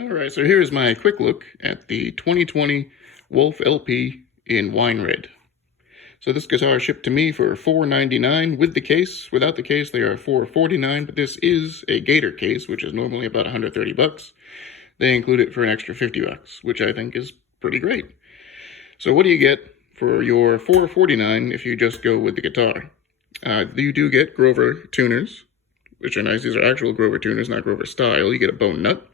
Alright, so here's my quick look at the 2020 Wolf LP in wine red. So this guitar shipped to me for $4.99 with the case. Without the case, they are $4.49, but this is a Gator case, which is normally about $130. They include it for an extra $50, which I think is pretty great. So what do you get for your $4.49 if you just go with the guitar? You do get Grover tuners, which are nice. These are actual Grover tuners, not Grover style. You get a bone nut.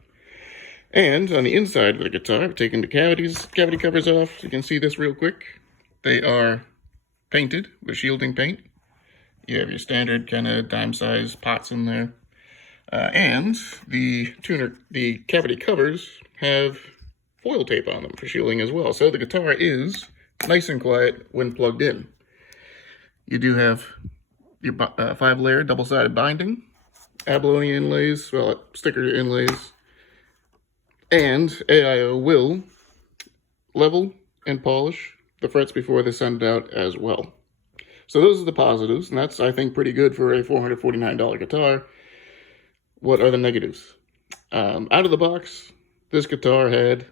And on the inside of the guitar, I've taken the cavity covers off. So you can see this real quick. They are painted with shielding paint. You have your standard kind of dime-size pots in there. And the cavity covers have foil tape on them for shielding as well. So the guitar is nice and quiet when plugged in. You do have your 5-layer double-sided binding, abalone inlays, well, sticker inlays, and AIO will level and polish the frets before they send it out as well. So those are the positives, and that's, I think, pretty good for a $449 guitar. What are the negatives? Out of the box, this guitar had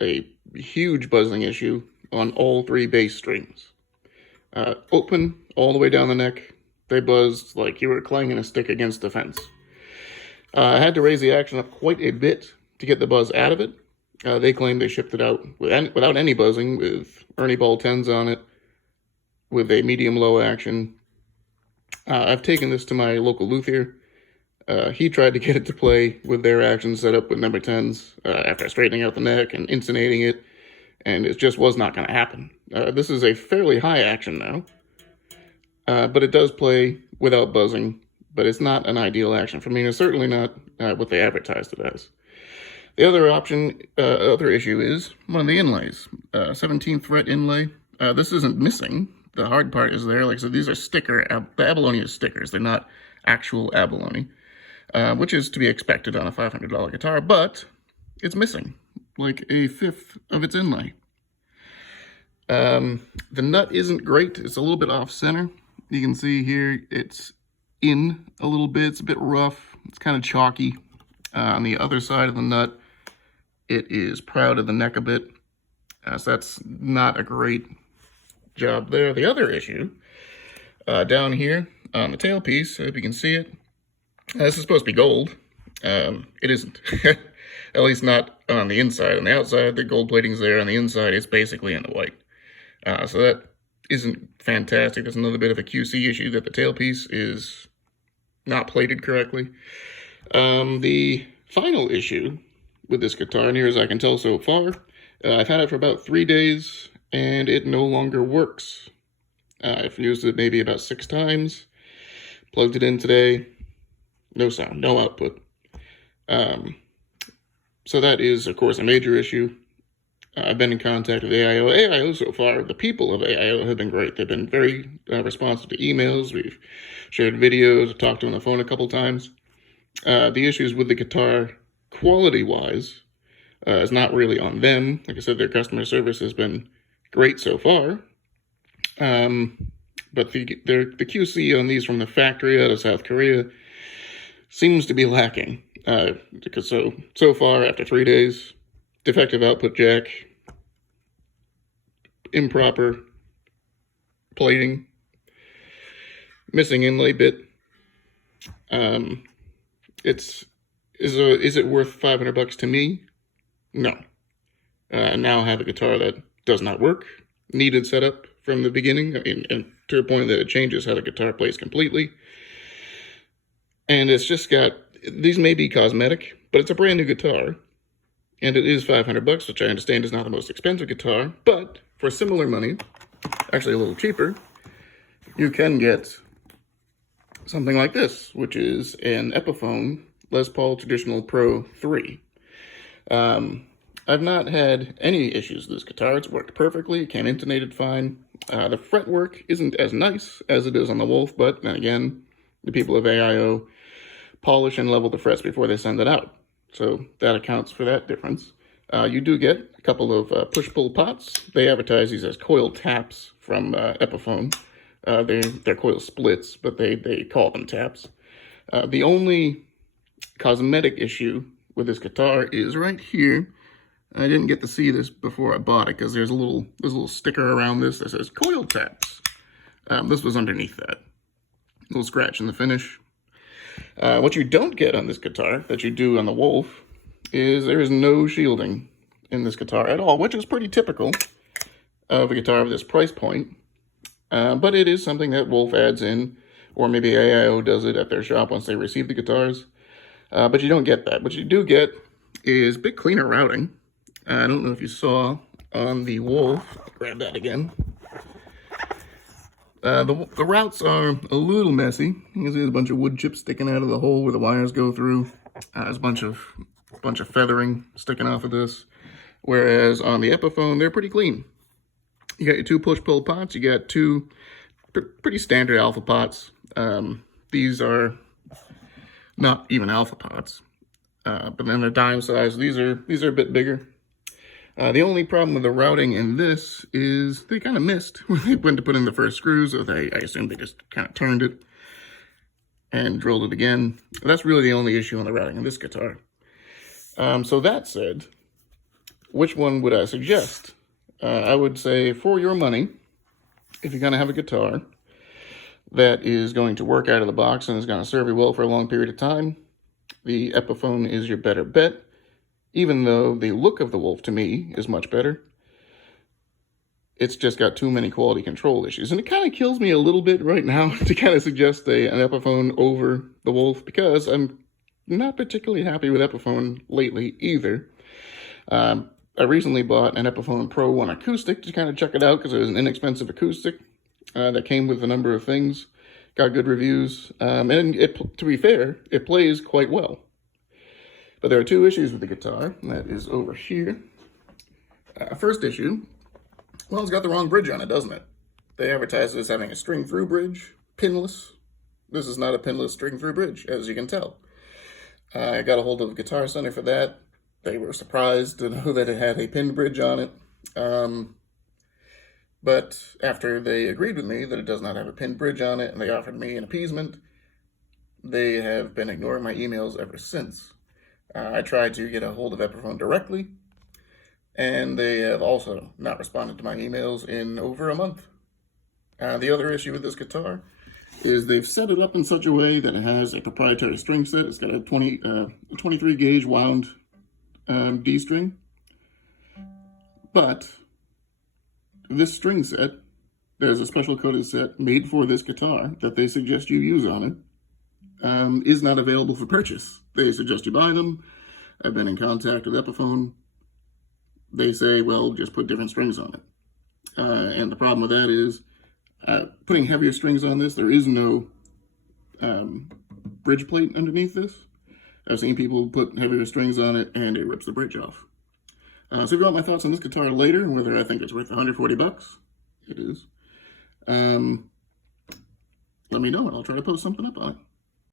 a huge buzzing issue on all 3 bass strings. Open all the way down the neck, they buzzed like you were clanging a stick against the fence. I had to raise the action up quite a bit to get the buzz out of it. They claim they shipped it out without any buzzing, with Ernie Ball 10s on it, with a medium-low action. I've taken this to my local luthier. He tried to get it to play with their action set up with number 10s after straightening out the neck and insulating it, and it just was not going to happen. This is a fairly high action now, but it does play without buzzing, but it's not an ideal action for me. It's certainly not what they advertised it as. The other issue is one of the inlays. 17th fret inlay. This isn't missing. The hard part is there. Like I said, these are the abalone is stickers. They're not actual abalone, which is to be expected on a $500 guitar, but it's missing like a fifth of its inlay. The nut isn't great. It's a little bit off center. You can see here it's in a little bit. It's a bit rough. It's kind of chalky. On the other side of the nut, it is proud of the neck a bit. So that's not a great job there. The other issue, down here on the tailpiece, if you can see it, this is supposed to be gold. It isn't. At least not on the inside. On the outside, the gold plating's there. On the inside, it's basically in the white. So that isn't fantastic. There's another bit of a QC issue that the tailpiece is not plated correctly. The final issue with this guitar, near as I can tell so far, I've had it for about 3 days, and it no longer works. I've used it maybe about 6 times, plugged it in today, no sound, no output. So that is, of course, a major issue. I've been in contact with AIO. AIO so far, the people of AIO have been great. They've been very responsive to emails. We've shared videos, talked on the phone a couple times. The issues with the guitar, quality-wise, is not really on them. Like I said, their customer service has been great so far. But the QC on these from the factory out of South Korea seems to be lacking. Because so far, after 3 days, defective output jack, improper plating, missing inlay bit. Is it worth $500 to me? No. I now have a guitar that does not work, needed setup from the beginning, and to a point that it changes how the guitar plays completely. And it's just got, these may be cosmetic, but it's a brand new guitar, and it is $500, which I understand is not the most expensive guitar, but for similar money, actually a little cheaper, you can get something like this, which is an Epiphone Les Paul Traditional Pro 3. I've not had any issues with this guitar. It's worked perfectly. It came intonated fine. The fretwork isn't as nice as it is on the Wolf, but then again, the people of AIO polish and level the frets before they send it out. So that accounts for that difference. You do get a couple of push-pull pots. They advertise these as coil taps from Epiphone. They're coil splits, but they call them taps. The only cosmetic issue with this guitar is right here. I didn't get to see this before I bought it because there's a little sticker around this that says coil taps. This was underneath that. A little scratch in the finish. What you don't get on this guitar that you do on the Wolf is there is no shielding in this guitar at all, which is pretty typical of a guitar of this price point. But it is something that Wolf adds in, or maybe AIO does it at their shop once they receive the guitars. But you don't get that. What you do get is big cleaner routing. I don't know if you saw on the Wolf. Grab that again. The routes are a little messy. You can see there's a bunch of wood chips sticking out of the hole where the wires go through. There's a bunch of feathering sticking off of this. Whereas on the Epiphone, they're pretty clean. You got your 2 push-pull pots. You got 2 pretty standard alpha pots. These are not even alpha pots. But then they're dime size. These are a bit bigger. The only problem with the routing in this is they kind of missed when they went to put in the first screws. So I assume they just kind of turned it and drilled it again. That's really the only issue on the routing in this guitar. So that said, which one would I suggest? I would say for your money, if you're going to have a guitar that is going to work out of the box and is going to serve you well for a long period of time, the Epiphone is your better bet. Even though the look of the Wolf, to me, is much better, it's just got too many quality control issues. And it kind of kills me a little bit right now to kind of suggest an Epiphone over the Wolf, because I'm not particularly happy with Epiphone lately either. I recently bought an Epiphone Pro 1 acoustic to kind of check it out, because it was an inexpensive acoustic that came with a number of things. Got good reviews, and to be fair, it plays quite well. But there are 2 issues with the guitar, and that is over here. First issue, well, it's got the wrong bridge on it, doesn't it? They advertise it as having a string-through bridge, pinless. This is not a pinless string-through bridge, as you can tell. I got a hold of Guitar Center for that. They were surprised to know that it had a pinned bridge on it. But after they agreed with me that it does not have a pinned bridge on it, and they offered me an appeasement, they have been ignoring my emails ever since. I tried to get a hold of Epiphone directly, and they have also not responded to my emails in over a month. The other issue with this guitar is they've set it up in such a way that it has a proprietary string set. It's got a 23 gauge wound D string. But this string set, there's a special coated set made for this guitar that they suggest you use on it. Is not available for purchase. They suggest you buy them. I've been in contact with Epiphone. They say, well, just put different strings on it. And the problem with that is putting heavier strings on this, there is no bridge plate underneath this. I've seen people put heavier strings on it and it rips the bridge off. So if you want my thoughts on this guitar later, and whether I think it's worth 140 bucks, it is. Let me know and I'll try to post something up on it.